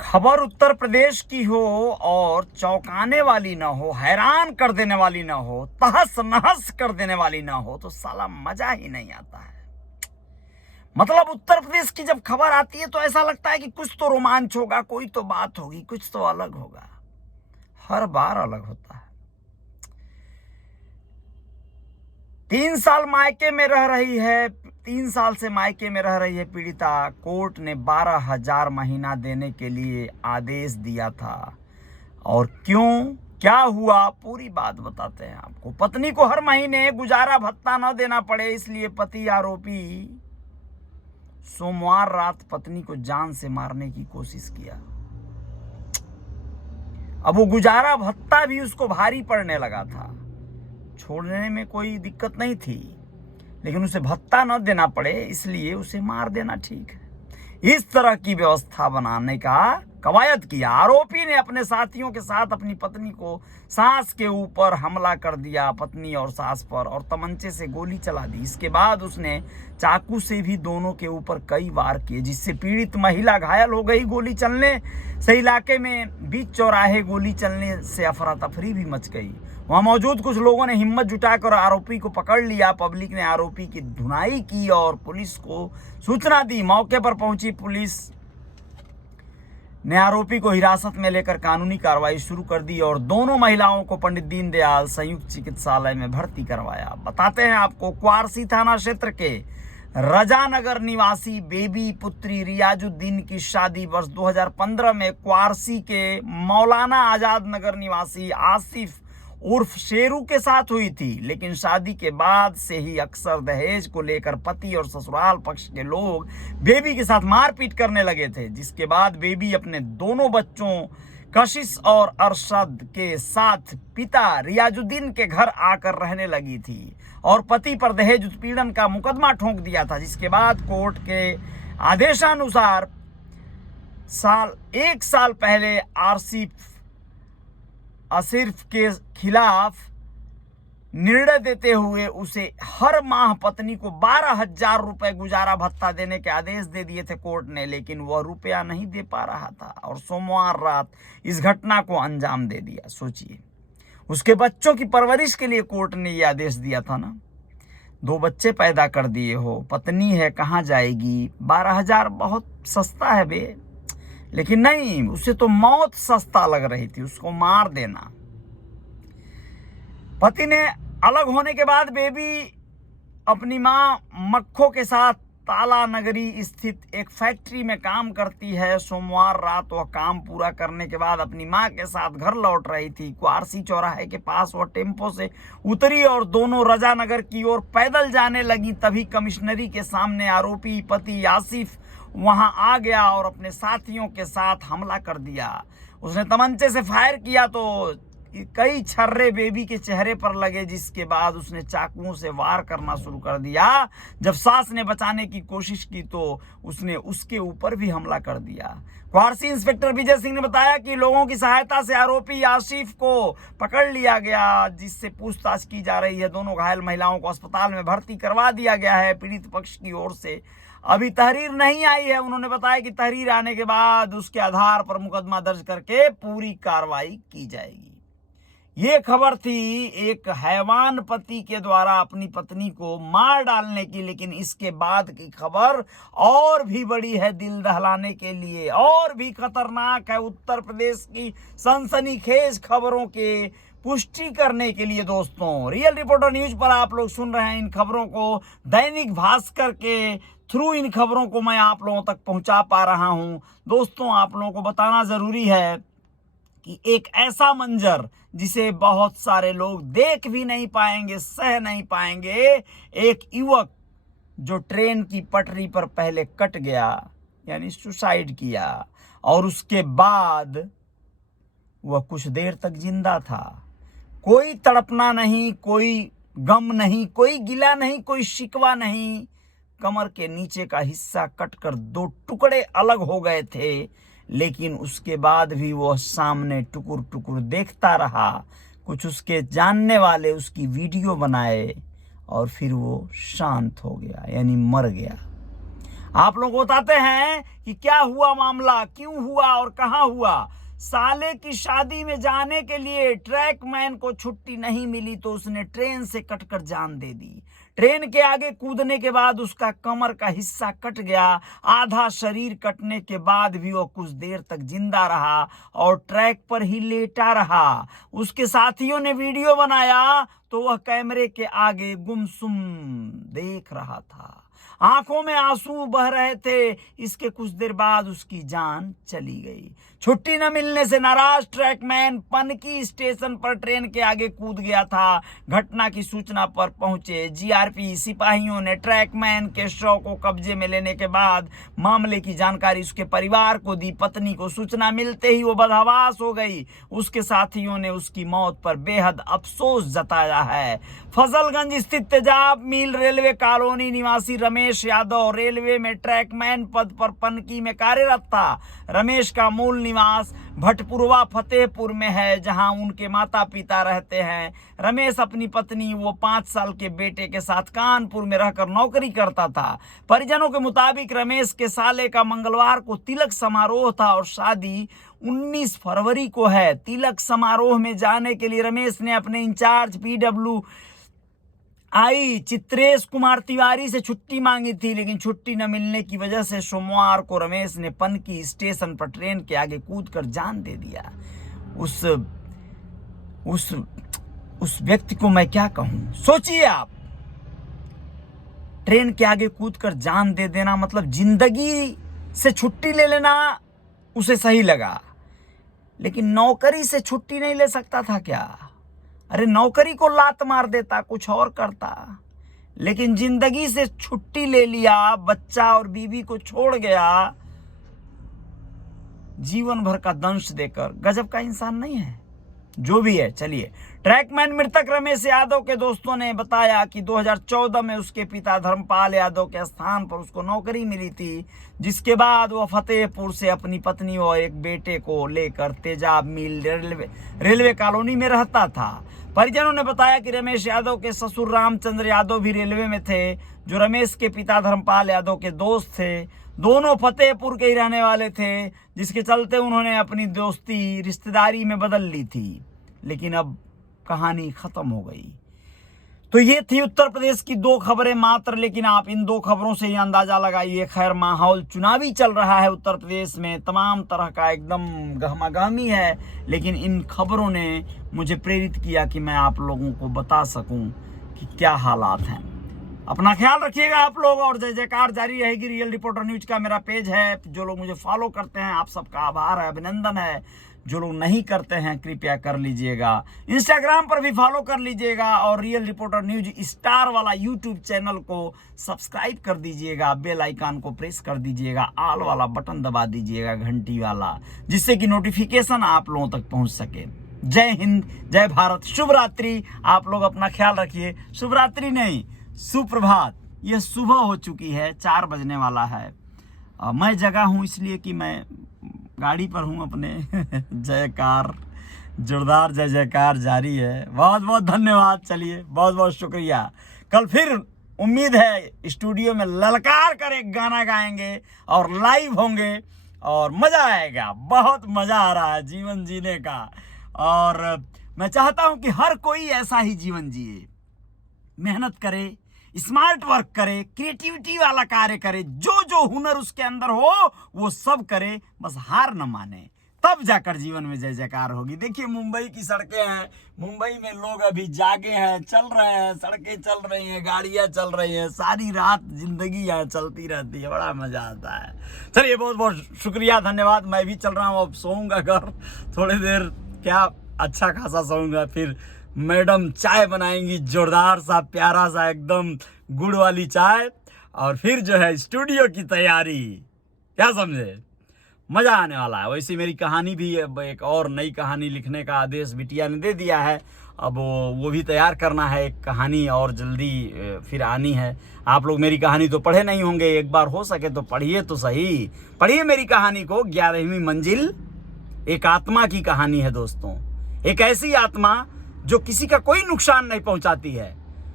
खबर उत्तर प्रदेश की हो और चौंकाने वाली ना हो, हैरान कर देने वाली ना हो, तहस नहस कर देने वाली ना हो तो साला मजा ही नहीं आता है। मतलब उत्तर प्रदेश की जब खबर आती है तो ऐसा लगता है कि कुछ तो रोमांच होगा, कोई तो बात होगी, कुछ तो अलग होगा। हर बार अलग होता है। 3 साल से मायके में रह रही है पीड़िता। कोर्ट ने 12,000 महीना देने के लिए आदेश दिया था। और क्यों, क्या हुआ, पूरी बात बताते हैं आपको। पत्नी को हर महीने गुजारा भत्ता न देना पड़े, इसलिए पति आरोपी सोमवार रात पत्नी को जान से मारने की कोशिश किया। अब वो गुजारा भत्ता भी उसको भारी पड़ने लगा था। छोड़ने में कोई दिक्कत नहीं थी, लेकिन उसे भत्ता न देना पड़े इसलिए उसे मार देना ठीक है। इस तरह की व्यवस्था बनाने का कवायद किया। आरोपी ने अपने साथियों के साथ अपनी पत्नी को सास के ऊपर हमला कर दिया, पत्नी और सास पर, और तमंचे से गोली चला दी। इसके बाद उसने चाकू से भी दोनों के ऊपर कई वार किए, जिससे पीड़ित महिला घायल हो गई। गोली चलने से इलाके में बीच चौराहे गोली चलने से अफरा तफरी भी मच गई। वहां मौजूद कुछ लोगों ने हिम्मत जुटाकर आरोपी को पकड़ लिया। पब्लिक ने आरोपी की धुनाई की और पुलिस को सूचना दी। मौके पर पहुंची पुलिस ने आरोपी को हिरासत में लेकर कानूनी कार्रवाई शुरू कर दी और दोनों महिलाओं को पंडित दीनदयाल संयुक्त चिकित्सालय में भर्ती करवाया। बताते हैं आपको, क्वारसी थाना क्षेत्र के रजानगर निवासी बेबी पुत्री रियाजुद्दीन की शादी वर्ष 2015 में क्वारसी के मौलाना आजाद नगर निवासी आसिफ उर्फ शेरू के साथ हुई थी। लेकिन शादी के बाद से ही अक्सर दहेज को लेकर पति और ससुराल पक्ष के लोग बेबी के साथ मारपीट करने लगे थे, जिसके बाद बेबी अपने दोनों बच्चों कशिश और अरशद के साथ पिता रियाजुद्दीन के घर आकर रहने लगी थी और पति पर दहेज उत्पीड़न का मुकदमा ठोंक दिया था। जिसके बाद कोर्ट के आदेशानुसार एक साल पहले आसिफ के खिलाफ निर्णय देते हुए उसे हर माह पत्नी को 12,000 रुपए गुजारा भत्ता देने के आदेश दे दिए थे कोर्ट ने, लेकिन वह रुपया नहीं दे पा रहा था और सोमवार रात इस घटना को अंजाम दे दिया। सोचिए, उसके बच्चों की परवरिश के लिए कोर्ट ने यह आदेश दिया था ना। 2 बच्चे पैदा कर दिए हो, पत्नी है, कहाँ जाएगी। 12,000 बहुत सस्ता है बे, लेकिन नहीं, उसे तो मौत सस्ता लग रही थी, उसको मार देना। पति ने अलग होने के बाद बेबी अपनी मां मक्खो के साथ ताला नगरी स्थित एक फैक्ट्री में काम करती है। सोमवार रात वह काम पूरा करने के बाद अपनी मां के साथ घर लौट रही थी। क्वारसी चौराहे के पास वह टेम्पो से उतरी और दोनों रजानगर की ओर पैदल जाने लगी। तभी कमिश्नरी के सामने आरोपी पति आसिफ वहां आ गया और अपने साथियों के साथ हमला कर दिया। उसने तमंचे से फायर किया तो कई छर्रे बेबी के चेहरे पर लगे, जिसके बाद उसने चाकुओं से वार करना शुरू कर दिया। जब सास ने बचाने की कोशिश की तो उसने उसके ऊपर भी हमला कर दिया। क्वारसी इंस्पेक्टर विजय सिंह ने बताया कि लोगों की सहायता से आरोपी आसिफ को पकड़ लिया गया, जिससे पूछताछ की जा रही है। दोनों घायल महिलाओं को अस्पताल में भर्ती करवा दिया गया है। पीड़ित पक्ष की ओर से अभी तहरीर नहीं आई है। उन्होंने बताया कि तहरीर आने के बाद उसके आधार पर मुकदमा दर्ज करके पूरी कार्रवाई की जाएगी। ये खबर थी एक हैवान पति के द्वारा अपनी पत्नी को मार डालने की, लेकिन इसके बाद की खबर और भी बड़ी है, दिल दहलाने के लिए और भी खतरनाक है। उत्तर प्रदेश की सनसनीखेज खबरों के पुष्टि करने के लिए दोस्तों, रियल रिपोर्टर न्यूज पर आप लोग सुन रहे हैं इन खबरों को। दैनिक भास्कर के थ्रू इन खबरों को मैं आप लोगों तक पहुंचा पा रहा हूं। दोस्तों, आप लोगों को बताना जरूरी है कि एक ऐसा मंजर जिसे बहुत सारे लोग देख भी नहीं पाएंगे, सह नहीं पाएंगे। एक युवक जो ट्रेन की पटरी पर पहले कट गया, यानी सुसाइड किया, और उसके बाद वह कुछ देर तक जिंदा था। कोई तड़पना नहीं, कोई गम नहीं, कोई गिला नहीं, कोई शिकवा नहीं। कमर के नीचे का हिस्सा कटकर 2 टुकड़े अलग हो गए थे, लेकिन उसके बाद भी वह सामने टुकुर टुकुर देखता रहा। कुछ उसके जानने वाले उसकी वीडियो बनाए और फिर वो शांत हो गया, यानी मर गया। आप लोग बताते हैं कि क्या हुआ मामला, क्यों हुआ और कहां हुआ। साले की शादी में जाने के लिए ट्रैक मैन को छुट्टी नहीं मिली तो उसने ट्रेन से कटकर जान दे दी। ट्रेन के आगे कूदने के बाद उसका कमर का हिस्सा कट गया। आधा शरीर कटने के बाद भी वो कुछ देर तक जिंदा रहा और ट्रैक पर ही लेटा रहा। उसके साथियों ने वीडियो बनाया तो वह कैमरे के आगे गुमसुम देख रहा था, आंखों में आंसू बह रहे थे। इसके कुछ देर बाद उसकी जान चली गई। छुट्टी न मिलने से नाराज ट्रैकमैन पनकी स्टेशन पर ट्रेन के आगे कूद गया था। घटना की सूचना पर पहुंचे जीआरपी सिपाहियों ने ट्रैकमैन के शव को कब्जे में लेने के बाद मामले की जानकारी उसके परिवार को दी। पत्नी को सूचना मिलते ही वो बदहवास हो गई। उसके साथियों ने उसकी मौत पर बेहद अफसोस जताया है। फजलगंज स्थित तेजाब मिल रेलवे कॉलोनी निवासी रमेश यादव रेलवे में ट्रैकमैन पद पर पनकी में कार्यरत था। रमेश का मूल निवास भटपुरवा फतेहपुर में है, जहां उनके माता पिता रहते हैं। रमेश अपनी पत्नी व 5 साल के बेटे के साथ कानपुर में रहकर नौकरी करता था। परिजनों के मुताबिक रमेश के साले का मंगलवार को तिलक समारोह था और शादी 19 फरवरी को है। तिलक समारोह में जाने के लिए रमेश ने अपने इंचार्ज PWI चित्रेश कुमार तिवारी से छुट्टी मांगी थी, लेकिन छुट्टी न मिलने की वजह से सोमवार को रमेश ने पनकी स्टेशन पर ट्रेन के आगे कूदकर जान दे दिया। उस व्यक्ति को मैं क्या कहूं। सोचिए आप, ट्रेन के आगे कूदकर जान दे देना मतलब जिंदगी से छुट्टी ले लेना उसे सही लगा, लेकिन नौकरी से छुट्टी नहीं ले सकता था क्या? अरे नौकरी को लात मार देता, कुछ और करता, लेकिन जिंदगी से छुट्टी ले लिया, बच्चा और बीवी को छोड़ गया जीवन भर का दंश देकर। गजब का इंसान नहीं है? जो भी है, चलिए। ट्रैकमैन मृतक रमेश यादव के दोस्तों ने बताया कि 2014 में उसके पिता धर्मपाल यादव के स्थान पर उसको नौकरी मिली थी, जिसके बाद वह फतेहपुर से अपनी पत्नी और एक बेटे को लेकर तेजाब मिल रेलवे कॉलोनी में रहता था। परिजनों ने बताया कि रमेश यादव के ससुर रामचंद्र यादव भी रेलवे में थे, जो रमेश के पिता धर्मपाल यादव के दोस्त थे। दोनों फतेहपुर के ही रहने वाले थे, जिसके चलते उन्होंने अपनी दोस्ती रिश्तेदारी में बदल ली थी। लेकिन अब कहानी खत्म हो गई। तो ये थी उत्तर प्रदेश की 2 खबरें मात्र, लेकिन आप इन 2 खबरों से ही अंदाजा लगाइए। खैर, माहौल चुनावी चल रहा है उत्तर प्रदेश में, तमाम तरह का एकदम गहमागहमी है, लेकिन इन खबरों ने मुझे प्रेरित किया कि मैं आप लोगों को बता सकूं कि क्या हालात हैं। अपना ख्याल रखिएगा आप लोग, और जय जयकार जारी रहेगी। रियल रिपोर्टर न्यूज का मेरा पेज है, जो लोग मुझे फॉलो करते हैं आप सबका आभार है, अभिनंदन है। जो लोग नहीं करते हैं कृपया कर लीजिएगा। इंस्टाग्राम पर भी फॉलो कर लीजिएगा और रियल रिपोर्टर न्यूज स्टार वाला यूट्यूब चैनल को सब्सक्राइब कर दीजिएगा। बेल आइकन को प्रेस कर दीजिएगा, ऑल वाला बटन दबा दीजिएगा, घंटी वाला, जिससे कि नोटिफिकेशन आप लोगों तक पहुंच सके। जय हिंद, जय भारत, शुभ रात्रि। आप लोग अपना ख्याल रखिए। शुभ रात्रि नहीं, सुप्रभात। यह सुबह हो चुकी है, 4 बजने वाला है। मैं जगा हूं इसलिए कि मैं गाड़ी पर हूं अपने। जयकार, जोरदार जय जयकार जारी है। बहुत बहुत धन्यवाद। चलिए, बहुत बहुत शुक्रिया। कल फिर उम्मीद है स्टूडियो में ललकार कर एक गाना गाएंगे और लाइव होंगे और मजा आएगा। बहुत मजा आ रहा है जीवन जीने का, और मैं चाहता हूं कि हर कोई ऐसा ही जीवन जिए, मेहनत करे, स्मार्ट वर्क करे, क्रिएटिविटी वाला कार्य करे, जो जो हुनर उसके अंदर हो वो सब करे, बस हार न माने, तब जाकर जीवन में जय जयकार होगी। देखिए मुंबई की सड़कें हैं, मुंबई में लोग अभी जागे हैं, चल रहे हैं, सड़कें चल रही हैं, गाड़ियां चल रही हैं, सारी रात जिंदगी यहाँ चलती रहती है, बड़ा मजा आता है। चलिए, बहुत बहुत शुक्रिया, धन्यवाद। मैं भी चल रहा हूँ, अब सोऊंगा घर थोड़ी देर, क्या अच्छा खासा सोऊंगा। फिर मैडम चाय बनाएंगी, जोरदार सा प्यारा सा एकदम गुड़ वाली चाय, और फिर जो है स्टूडियो की तैयारी, क्या समझे, मजा आने वाला है। वैसे मेरी कहानी भी, एक और नई कहानी लिखने का आदेश बिटिया ने दे दिया है, अब वो भी तैयार करना है। एक कहानी और जल्दी फिर आनी है। आप लोग मेरी कहानी तो पढ़े नहीं होंगे, एक बार हो सके तो पढ़िए तो सही, पढ़िए मेरी कहानी को। 11वीं मंजिल एक आत्मा की कहानी है दोस्तों। एक ऐसी आत्मा जो किसी का कोई नुकसान नहीं पहुंचाती है,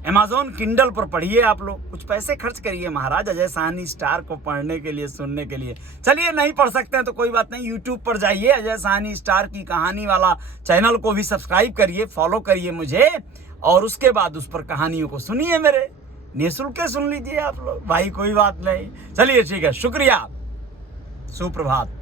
अमेज़न किंडल पर पढ़िए, आप लोग कुछ पैसे खर्च करिए महाराज अजय साहनी स्टार को पढ़ने के लिए, सुनने के लिए। चलिए नहीं पढ़ सकते हैं तो कोई बात नहीं, यूट्यूब पर जाइए, अजय साहनी स्टार की कहानी वाला चैनल को भी सब्सक्राइब करिए, फॉलो करिए मुझे, और उसके बाद उस पर कहानियों को सुनिए, मेरे निःशुल्क सुन लीजिए आप लोग भाई, कोई बात नहीं। चलिए ठीक है, शुक्रिया, सुप्रभात।